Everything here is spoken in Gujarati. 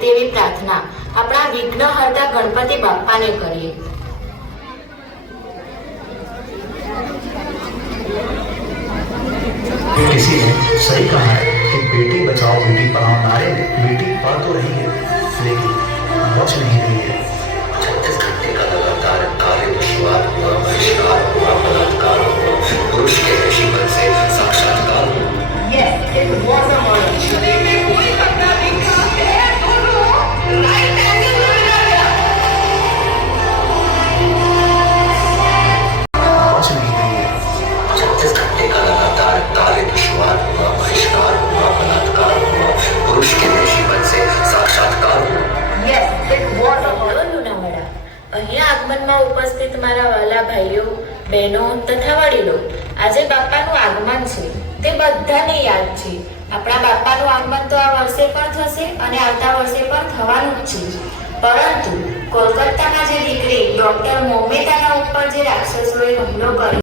તેવી પ્રાર્થના આપણા વિઘ્નહર્તા ગણપતિ બાપ્પાને કરીએ। किसी ने सही कहा है कि बेटी बचाओ बेटी पढ़ाओ नारे में बेटी पढ़ तो रही है लेकिन बच नहीं रही है। 36 घंटे का लगातार कार्य दुष्वार हुआ, बहिष्कार हुआ, बलात्कार हुआ, पुरुष के ऋषिपद से साक्षात्कार हुआ। बच नहीं रही है। 36 घंटे का लगातार कार्य दुष्वार हुआ, बहिष्कार हुआ, बलात्कार हुआ, पुरुष के ऋषिपद से साक्षात्कार हुआ। હેલો લુણાવાડા, અહીંયા આગમનમાં ઉપસ્થિત મારા વાલા ભાઈઓ, બહેનો તથા વડીલો, આજે બાપ્પાનું આગમન છે તે બધાને યાદ છે। આપણા બાપ્પાનું આગમન તો આ વર્ષે પણ થશે અને આવતા વર્ષે પણ થવાનું જ છે, પરંતુ કોલકાતામાં જે દીકરી ડોક્ટર મોમેતાના ઉપર જે રાક્ષસોએ હુમલો કર્યો